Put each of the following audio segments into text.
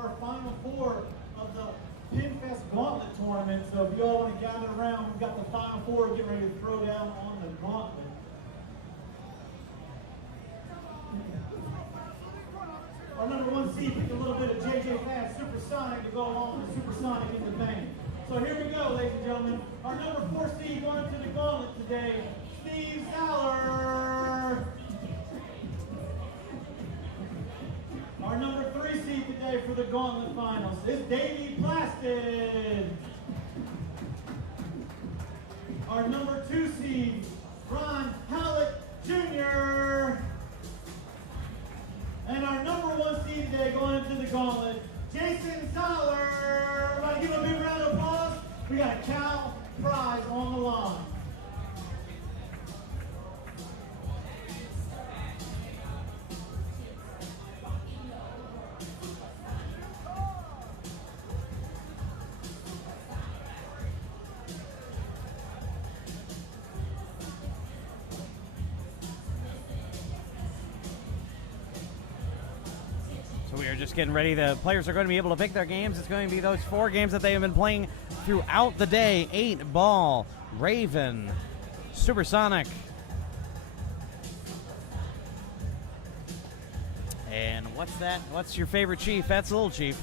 our final four of the Pinfest Gauntlet tournament. So if you all want to gather around, we've got the final four getting ready to throw down on the Gauntlet. Our number one seed picked a little bit of JJ Fast Supersonic to go along with Supersonic in the vein. So here we go, ladies and gentlemen. Our number 4 seed going to the Gauntlet today, Steve Saller. Our number 3 seed today for the Gauntlet finals is Davey Plasted. Our number 2 seed, Ron Hallett Jr. And our number 1 seed today going into the Gauntlet, Jason Saller. Everybody give him a big round of applause. We got a cow prize on the line. So we are just getting ready. The players are going to be able to pick their games. It's going to be those 4 games that they have been playing throughout the day. 8-ball, Raven, Supersonic, and what's that? What's your favorite chief? That's Little Chief.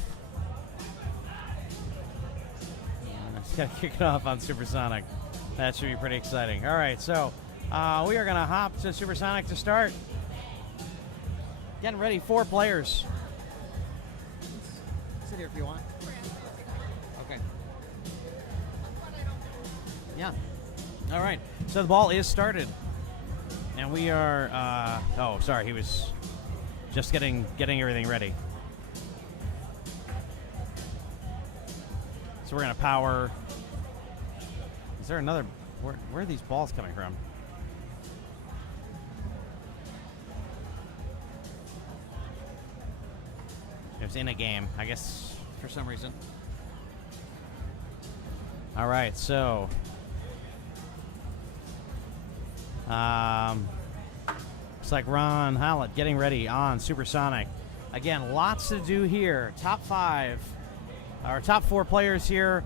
Just got to kick it off on Supersonic. That should be pretty exciting. All right, so we are going to hop to Supersonic to start. Getting ready, 4 players. Sit here if you want. Okay. Yeah. All right. So the ball is started, and we are. Oh, sorry. He was just getting everything ready. So we're gonna power. Is there another? Where are these balls coming from? It was in a game, I guess, for some reason. All right, so looks like Ron Hallett getting ready on Supersonic. Again, lots to do here. Top 5, our top 4 players here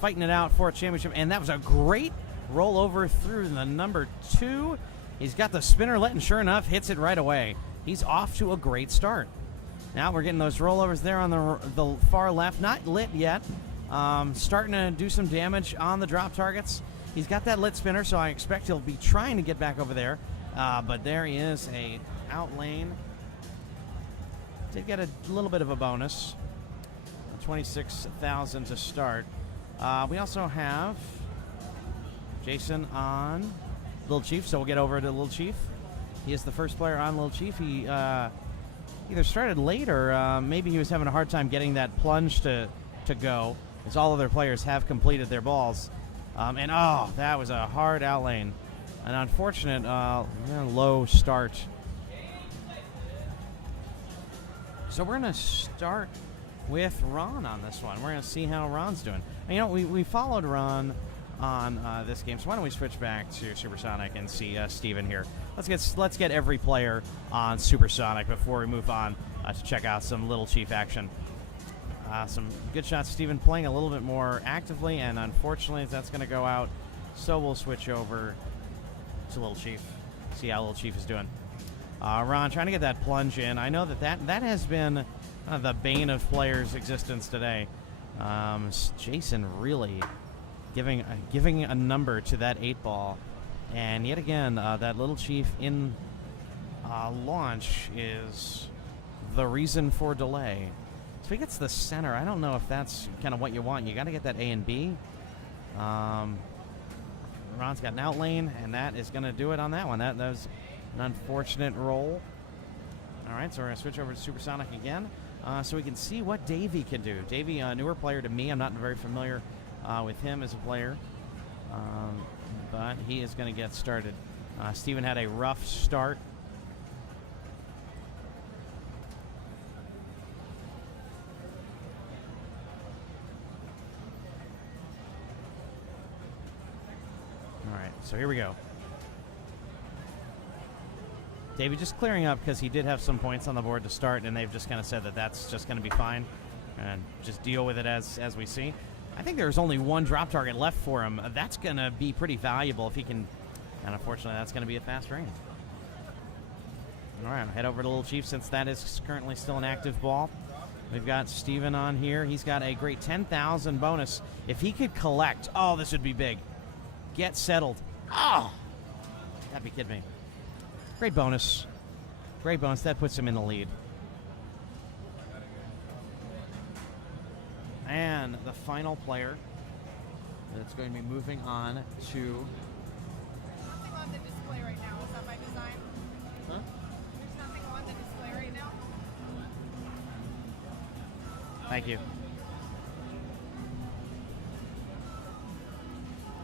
fighting it out for a championship, and that was a great rollover through the number 2. He's got the spinner lit, and sure enough, hits it right away. He's off to a great start. Now we're getting those rollovers there on the far left. Not lit yet. Starting to do some damage on the drop targets. He's got that lit spinner, so I expect he'll be trying to get back over there. But there he is, a out lane. Did get a little bit of a bonus. 26,000 to start. We also have Jason on Little Chief, so we'll get over to Little Chief. He is the first player on Little Chief. He either started late or maybe he was having a hard time getting that plunge to go, as all other players have completed their balls. And oh, that was a hard out lane. An unfortunate low start. So we're going to start with Ron on this one. We're going to see how Ron's doing. And, you know, we followed Ron on this game, so why don't we switch back to Supersonic and see Steven here. Let's get every player on Supersonic before we move on to check out some Little Chief action. Some good shots. Steven playing a little bit more actively, and unfortunately that's going to go out, so we'll switch over to Little Chief, see how Little Chief is doing. Ron trying to get that plunge in. I know that has been the bane of players' existence today. Jason really giving a number to that 8-ball, and yet again that Little Chief in launch is the reason for delay. So he gets the center. I don't know if that's kind of what you want. You got to get that A and B. Ron's got an out lane, and that is going to do it on that one. That was an unfortunate roll. All right, so we're going to switch over to Supersonic again, so we can see what Davey can do. Davey, a newer player to me. I'm not very familiar with him as a player, but he is going to get started. Steven had a rough start. All right, so here we go. Davey, just clearing up because he did have some points on the board to start, and they've just kind of said that that's just going to be fine, and just deal with it as we see. I think there's only one drop target left for him. That's going to be pretty valuable if he can, and unfortunately that's going to be a fast range. All right, head over to Little Chief since that is currently still an active ball. We've got Steven on here. He's got a great 10,000 bonus. If he could collect, oh, this would be big. Get settled. Oh, that'd be kidding me. Great bonus. Great bonus. That puts him in the lead. And the final player that's going to be moving on to... There's nothing on the display right now. Is that by design? Huh? There's nothing on the display right now? Thank you.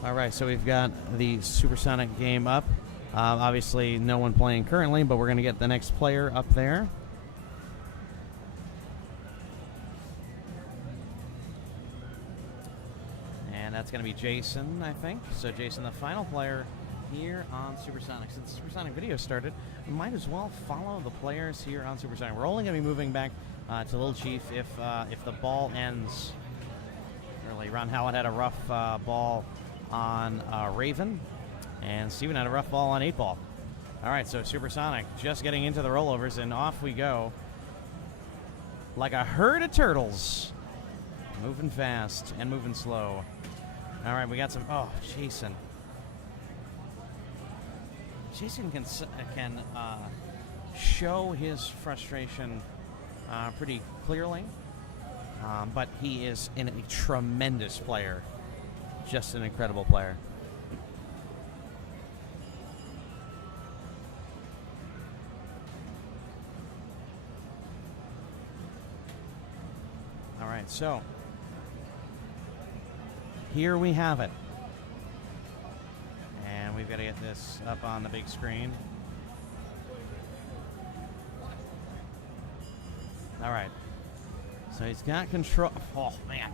All right, so we've got the Supersonic game up. Obviously, no one playing currently, but we're going to get the next player up there. And that's going to be Jason, I think. So, Jason, the final player here on Supersonic. Since the Supersonic video started, we might as well follow the players here on Supersonic. We're only going to be moving back to Little Chief if the ball ends early. Ron Howard had a rough ball on Raven, and Steven had a rough ball on 8-ball. All right, so Supersonic just getting into the rollovers, and off we go like a herd of turtles, moving fast and moving slow. All right, we got some. Oh, Jason. Jason can show his frustration pretty clearly, but he is a tremendous player. Just an incredible player. All right, so here we have it. And we've got to get this up on the big screen. All right. So he's got control. Oh, man.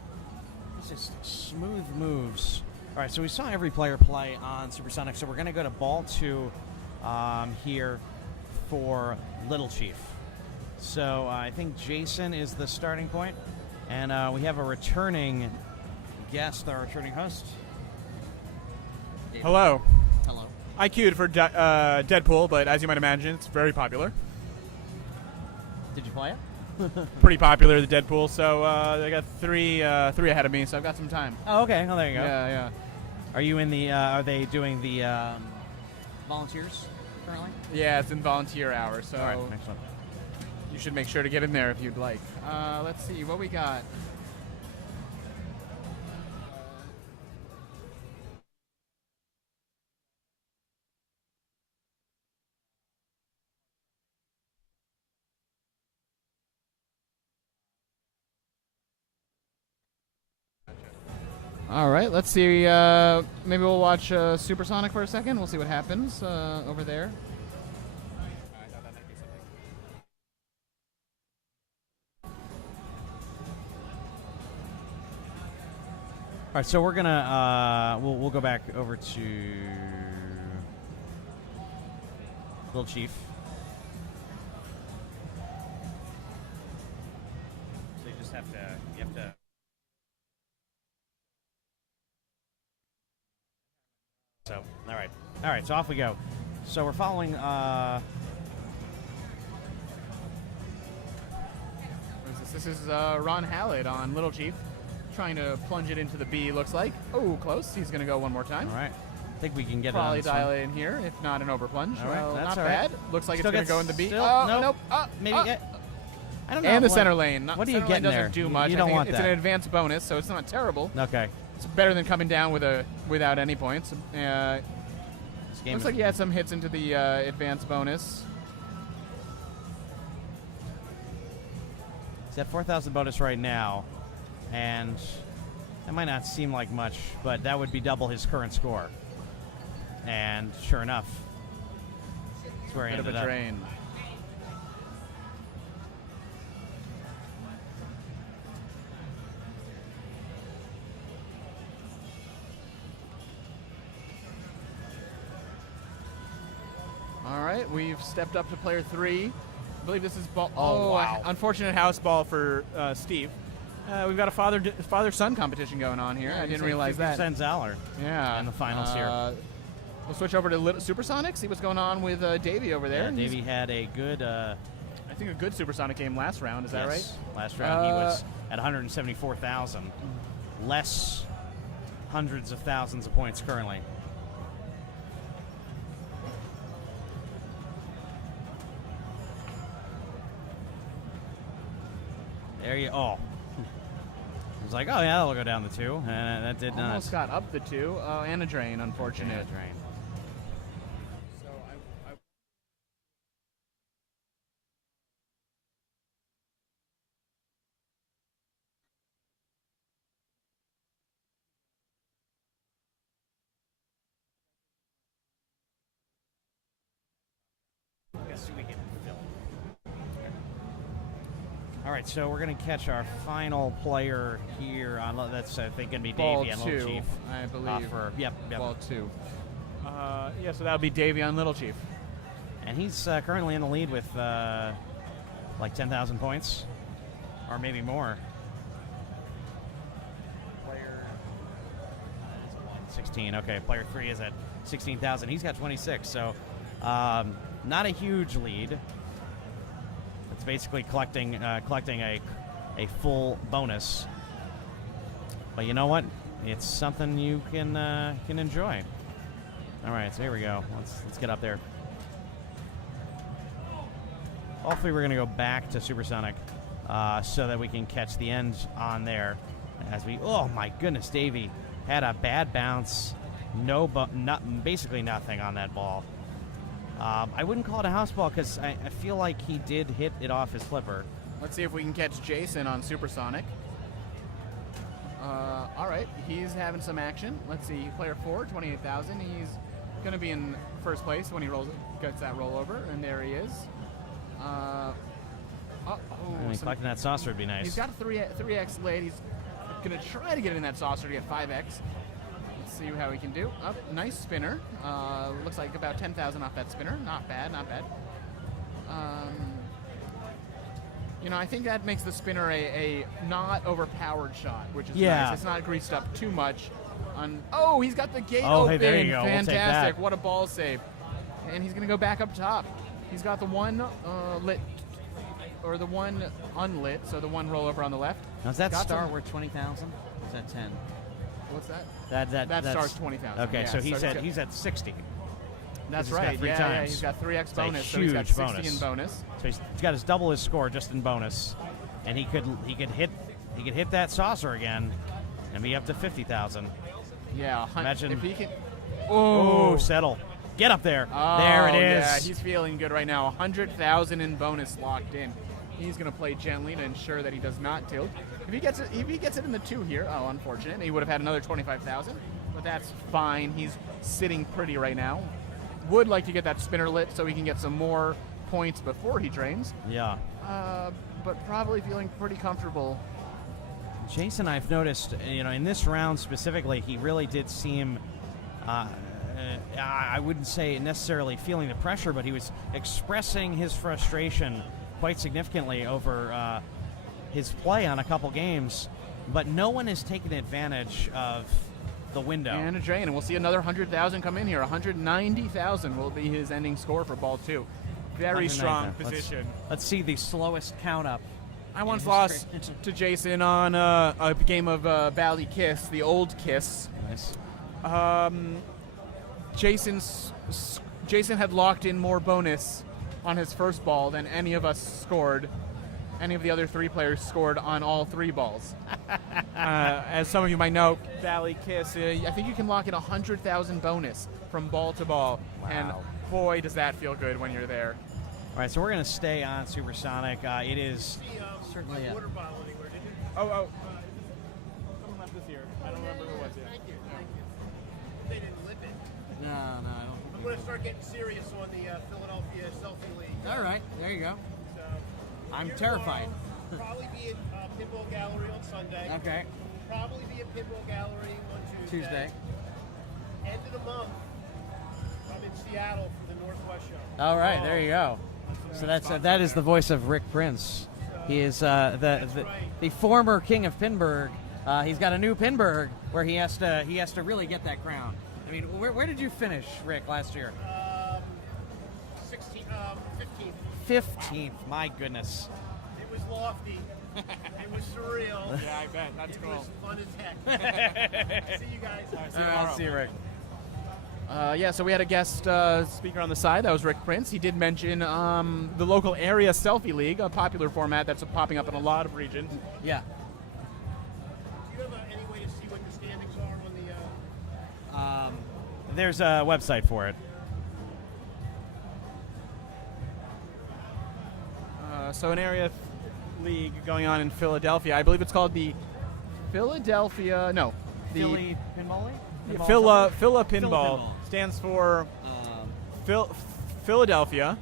Just smooth moves. All right, so we saw every player play on Supersonic, so we're going to go to ball 2 here for Little Chief. So I think Jason is the starting point, and we have a returning guest, our returning host. David. Hello. Hello. I queued for Deadpool, but as you might imagine, it's very popular. Did you play it? Pretty popular, the Deadpool. So I got three ahead of me, so I've got some time. Oh, okay. Oh, there you go. Yeah. Are you in the? Are they doing the volunteers currently? Yeah, it's in volunteer hours, so All right, excellent. you should make sure to get in there if you'd like. Let's see what we got. All right, let's see. Maybe we'll watch Supersonic for a second. We'll see what happens over there. All right, so we're gonna we'll go back over to Little Chief. So you just have to So all right, so off we go. So we're following. This is Ron Hallett on Little Chief, trying to plunge it into the B. Looks like. Oh, close. He's gonna go one more time. All right, I think we can get Probably it on dial it in here, if not an overplunge. All right, well, that's not all right. bad. Looks like Still it's going gets- to go in the B. still- Oh, nope. nope. Maybe. I don't know. And the what- center lane. What are you Center lane getting doesn't there? do You- much. you I don't think want it's that. an advanced bonus, so it's not terrible. Okay. It's better than coming down without any points. This game Looks is like he had some hits into the advanced bonus. He's at 4,000 bonus right now, and that might not seem like much, but that would be double his current score. And sure enough, that's where he Bit of ended a up. drain. All right, right, we've stepped up to player 3. I believe this is ball. Oh, wow. Unfortunate house ball for Steve. We've got a father-son competition going on here. I didn't realize that. Zeller. Yeah. In the finals here. We'll switch over to Supersonic, see what's going on with Davey over there. Yeah, Davey had a good... I think a good Supersonic game last round. Is that right? Last round he was at 174,000. Less hundreds of thousands of points currently. There you... Oh. I was like, oh, yeah, that'll go down the 2. And that did not. Almost got up the 2. And a drain, unfortunate. Yeah, a drain. So I guess we can film. All right, so we're going to catch our final player here. That's, I think, going to be ball Davey on 2, Little Chief. I believe. Yep. Ball 2. Yeah, so that would be Davey on Little Chief. And he's currently in the lead with like 10,000 points, or maybe more. Player 16. Okay, player 3 is at 16,000. He's got 26, so not a huge lead. It's basically collecting a full bonus. But you know what? It's something you can enjoy. All right, so here we go. Let's get up there. Hopefully we're going to go back to Supersonic so that we can catch the end on there. As we, oh my goodness, Davey had a bad bounce. Basically nothing on that ball. I wouldn't call it a house ball because I feel like he did hit it off his flipper. Let's see if we can catch Jason on Supersonic. All right, he's having some action. Let's see, player 4, 28,000. He's going to be in first place when he gets that rollover, and there he is. Collecting that saucer would be nice. He's got a 3x lid. He's going to try to get in that saucer to get 5x. Let's see how he can do. Nice spinner. Looks like about 10,000 off that spinner. Not bad, not bad. I think that makes the spinner a not overpowered shot, which is nice. It's not greased up too much. He's got the gate open. Hey, there you go. Fantastic. What a ball save. And he's going to go back up top. He's got the one lit, or the one unlit, so the one rollover on the left. Now, is that star worth 20,000? Or is that 10? What's that? That star's 20,000. Okay, yeah, so he's at 60. That's he's right. Got 3 times. Yeah, he's got 3x bonus, so he's got 60 in bonus. So he's got his score just in bonus, and he could hit that saucer again, and be up to 50,000. Yeah, imagine if he can. Oh, settle. Get up there. There it is. Yeah, he's feeling good right now. 100,000 in bonus locked in. He's going to play gently to ensure that he does not tilt. If he gets it in the 2 here, unfortunate. He would have had another 25,000, but that's fine. He's sitting pretty right now. Would like to get that spinner lit so he can get some more points before he drains. Yeah. But probably feeling pretty comfortable. Jason, I've noticed, in this round specifically, he really did seem. I wouldn't say necessarily feeling the pressure, but he was expressing his frustration quite significantly over his play on a couple games, but no one has taken advantage of the window. And a drain, and we'll see another 100,000 come in here. 190,000 will be his ending score for ball 2. Very strong position. Let's see the slowest count up. I once lost to Jason on a game of Bally Kiss, the old Kiss. Nice. Jason had locked in more bonus on his first ball than any of us scored. Any of the other 3 players scored on all 3 balls. As some of you might know, Bally Kiss, I think you can lock in 100,000 bonus from ball to ball. Wow. And boy, does that feel good when you're there. All right, so we're going to stay on Supersonic. It is certainly a... Someone left this here. I don't remember who it was. Thank you. They didn't lip it. No, I don't. I'm going to start getting serious on the Philadelphia Selfie League. All right, there you go. So, I'm here terrified. Tomorrow, probably be at Pinball Gallery on Sunday. Okay. Probably be at Pinball Gallery on Tuesday. End of the month, I'm in Seattle for the Northwest Show. All right, there you go. So that is the voice of Rick Prince. He is the former king of Pinburg. He's got a new Pinburg where he has to really get that crown. I mean, where did you finish, Rick, last year? 15th. 15th. My goodness. It was lofty. It was surreal. Yeah, I bet. That's It cool. was fun as heck. See you guys. I'll see you, Rick. So we had a guest speaker on the side. That was Rick Prince. He did mention the local area selfie league, a popular format that's popping up in a lot of regions. Yeah. Do you have any way to see what the standings are on the... There's a website for it. So an area league going on in Philadelphia. I believe it's called the Philly Pinball League? Phila Pinball. Pinball stands for Philadelphia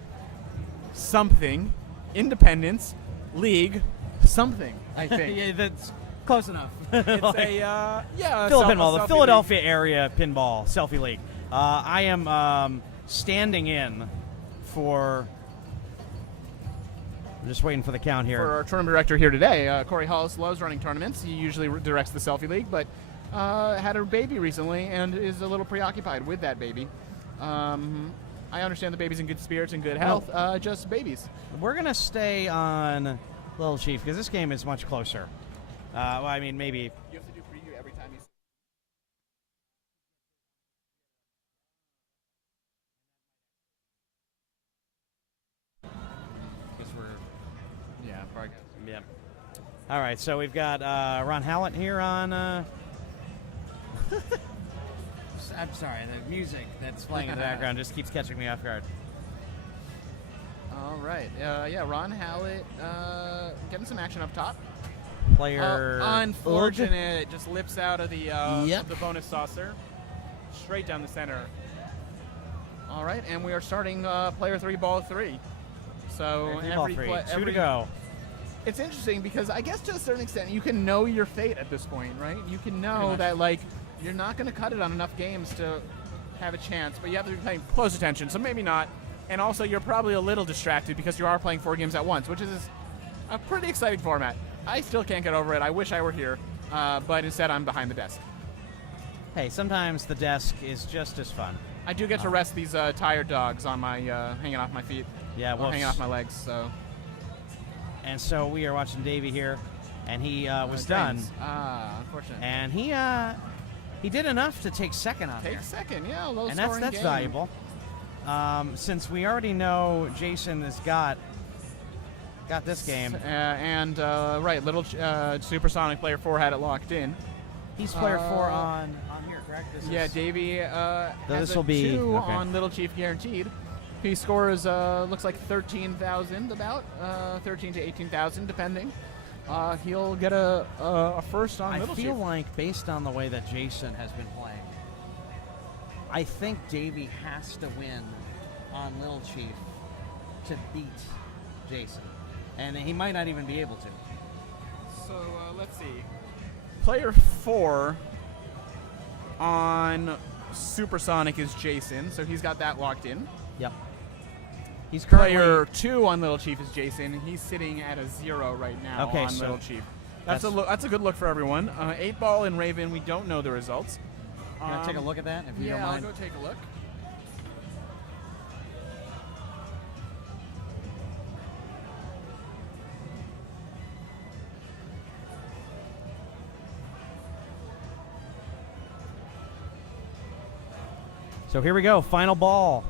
something Independence League something. I think Yeah, that's close enough. it's Phila Pinball, the selfie Philadelphia area pinball selfie league. I am standing in for. I'm just waiting for the count league. here. For our tournament director here today, Corey Hollis loves running tournaments. He usually directs the selfie league, but had a baby recently and is a little preoccupied with that baby. I understand the baby's in good spirits and good health. Just babies. We're gonna stay on Little Chief because this game is much closer. Well, I mean, maybe. You have to do preview every time you. Because we're. Yeah, probably. Yeah. All right, so we've got Ron Hallett here on. I'm sorry, the music that's playing in the background just keeps catching me off guard. All right. Ron Hallett getting some action up top. Player. Unfortunate. It just lips out of the Yep. of the bonus saucer. Straight down the center. All right, and we are starting player 3, ball 3. So Ball three. Two to go. It's interesting because I guess to a certain extent you can know your fate at this point, right? You can know much. that like you're not going to cut it on enough games to have a chance, but you have to be paying close attention. So maybe not. And also you're probably a little distracted because you are playing 4 games at once, which is a pretty exciting format. I still can't get over it. I wish I were here, but instead I'm behind the desk. Hey, sometimes the desk is just as fun. I do get to rest these tired dogs on my hanging off my feet. Yeah, Or well, hanging off my legs. So And so we are watching Davey here, and he was done. trains. Unfortunate. And he did enough to take second on Take there. second, yeah, low And scoring that's game. valuable. Since we already know Jason has got this game. Right, little Supersonic player 4 had it locked in. He's player 4 on here, correct? This is- Davey has this a will be- 2 okay. on Little Chief guaranteed. He scores looks like 13,000 about 13 to 18,000 depending. He'll get a first on I Little feel Chief. like based on the way that Jason has been playing, I think Davey has to win on Little Chief to beat Jason, and he might not even be able to. So let's see. Player 4 on Supersonic is Jason, so he's got that locked in. Yep. He's currently Player 2 on Little Chief is Jason. He's sitting at a 0 right now Okay, on so Little Chief. that's- That's a good look for everyone. 8 ball and Raven, we don't know the results. Can I take a look at that, if you don't Yeah, I'll mind? go take a look. So here we go, final ball.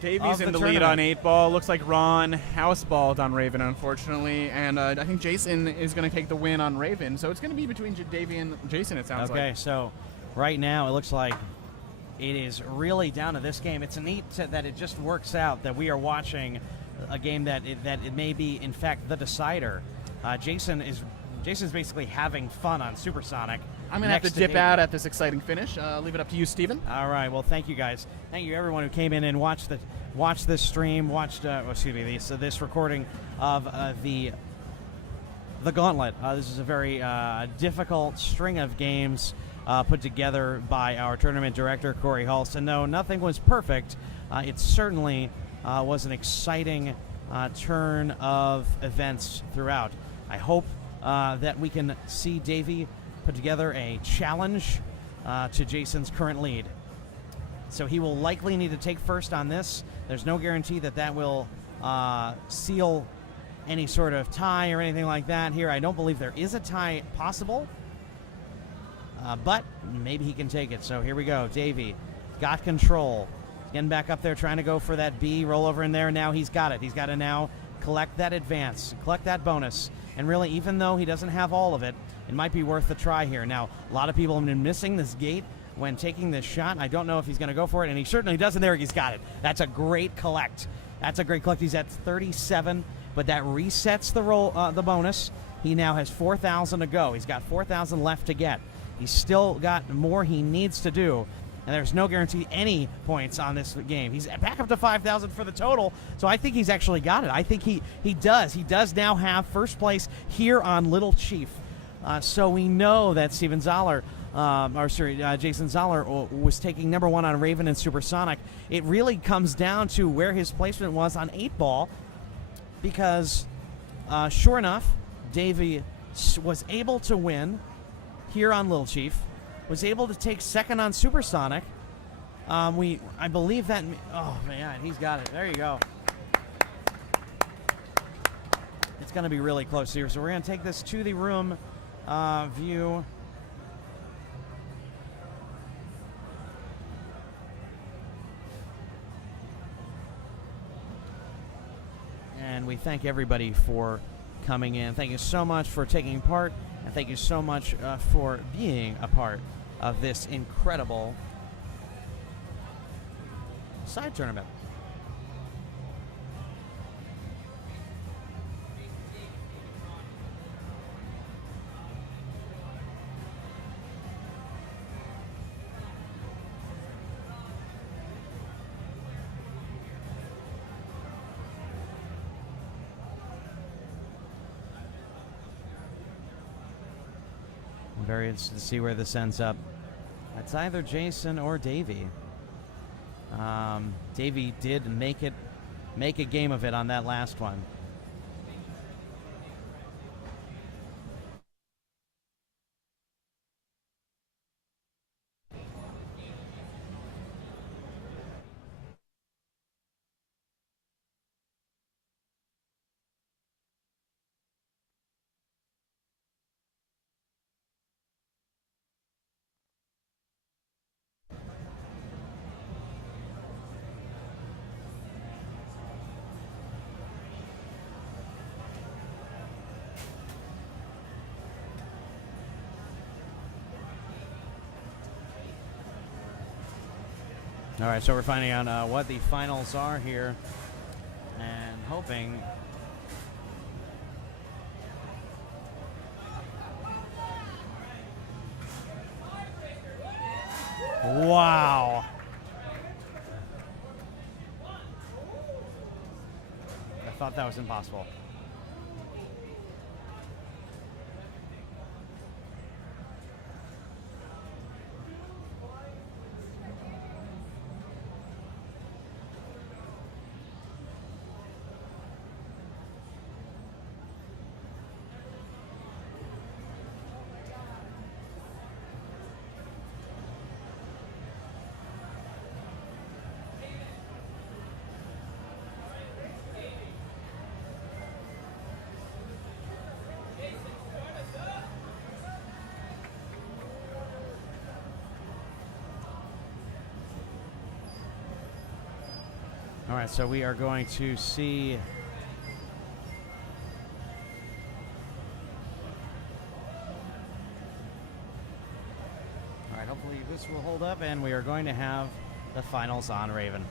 Davey's Of in the the lead tournament. on 8 ball. Looks like Ron houseballed on Raven, unfortunately. And I think Jason is going to take the win on Raven. So it's going to be between Davey and Jason, it sounds Okay, like. so right now it looks like it is really down to this game. It's neat that it just works out that we are watching a game that it may be, in fact, the decider. Jason's basically having fun on Supersonic. I'm going to have to next dip Davey. out at this exciting finish. Leave it up to you, Steven. All right. Well, thank you guys. Thank you everyone who came in and watched this stream. This recording of the Gauntlet. This is a very difficult string of games put together by our tournament director Corey Hulse. And though nothing was perfect, it certainly was an exciting turn of events throughout. I hope that we can see Davey put together a challenge to Jason's current lead. So he will likely need to take first on this. There's no guarantee that that will seal any sort of tie or anything like that here. I don't believe there is a tie possible, but maybe he can take it. So here we go. Davey got control. Getting back up there, trying to go for that B, roll over in there. Now he's got it. He's got to now collect that advance, collect that bonus. And really, even though he doesn't have all of it, it might be worth the try here. Now, a lot of people have been missing this gate when taking this shot. I don't know if he's going to go for it, and he certainly doesn't. There, he's got it. That's a great collect. That's a great collect. He's at 37, but that resets the roll, the bonus. He now has 4,000 to go. He's got 4,000 left to get. He's still got more he needs to do, and there's no guarantee any points on this game. He's back up to 5,000 for the total, so I think he's actually got it. I think he does. He does now have first place here on Little Chief. So we know that Jason Zoller was taking number 1 on Raven and Supersonic. It really comes down to where his placement was on 8-ball, because sure enough, Davey was able to win here on Little Chief, was able to take second on Supersonic. I believe that. Oh man, he's got it. There you go. It's going to be really close here, so we're going to take this to the room view. And we thank everybody for coming in. Thank you so much for taking part, and thank you so much for being a part of this incredible side tournament. I'm very interested to see where this ends up. It's either Jason or Davey. Davey did make a game of it on that last one. All right, so we're finding out what the finals are here, and hoping. Wow. I thought that was impossible. All right, so we are going to see all right, hopefully this will hold up, and we are going to have the finals on Raven.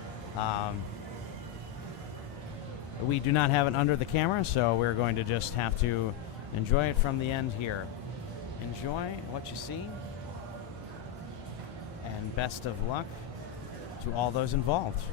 We do not have it under the camera, so we're going to just have to enjoy it from the end here. Enjoy what you see, and best of luck to all those involved.